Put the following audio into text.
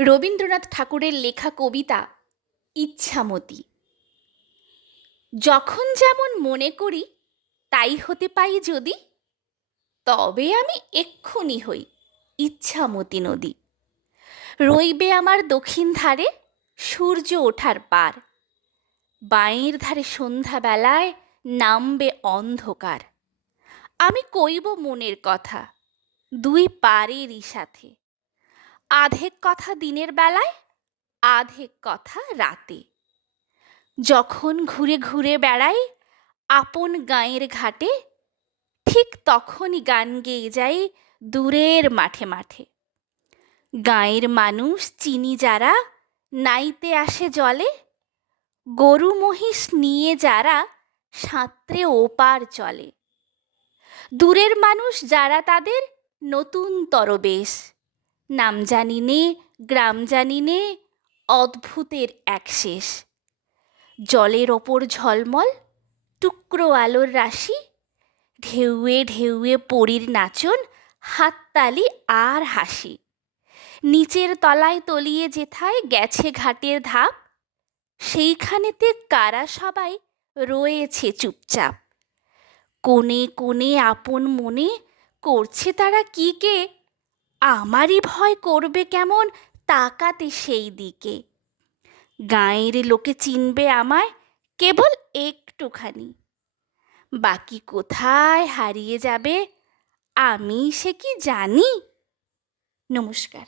রবীন্দ্রনাথ ঠাকুরের লেখা কবিতা ইচ্ছামতি। যখন যেমন মনে করি তাই হতে পাই যদি, তবে আমি এক্ষুনি হই ইচ্ছামতি নদী। রইবে আমার দক্ষিণ ধারে সূর্য ওঠার পার, বাঁয়ের ধারে সন্ধ্যাবেলায় নামবে অন্ধকার। আমি কইব মনের কথা দুই পারেরই সাথে, আধেক কথা দিনের বেলায়, আধেক কথা রাতে। যখন ঘুরে ঘুরে বেড়াই আপন গাঁয়ের ঘাটে, ঠিক তখনই গান গেয়ে যাই দূরের মাঠে মাঠে। গাঁয়ের মানুষ চিনি যারা নাইতে আসে জলে, গরু মহিষ নিয়ে যারা সাঁতরে ওপার চলে। দূরের মানুষ যারা তাদের নতুন তরবেশ, নাম জানি নে গ্রাম জানি নে, অদ্ভুতের এক শেষ। জলের ওপর ঝলমল টুকরো আলোর রাশি, ঢেউয়ে ঢেউয়ে পরীর নাচন, হাততালি আর হাসি। নিচের তলায় তলিয়ে যেথায় গেছে ঘাটের ধাপ, সেইখানেতে কারা সবাই রয়েছে চুপচাপ। কোণে কোণে আপন মনে করছে তারা কি কে, আমারই ভয় করবে কেমন তাকাতে সেই দিকে। গাঁয়ের লোকে চিনবে আমায় কেবল একটুখানি, বাকি কোথায় হারিয়ে যাবে আমি সে কি জানি। নমস্কার।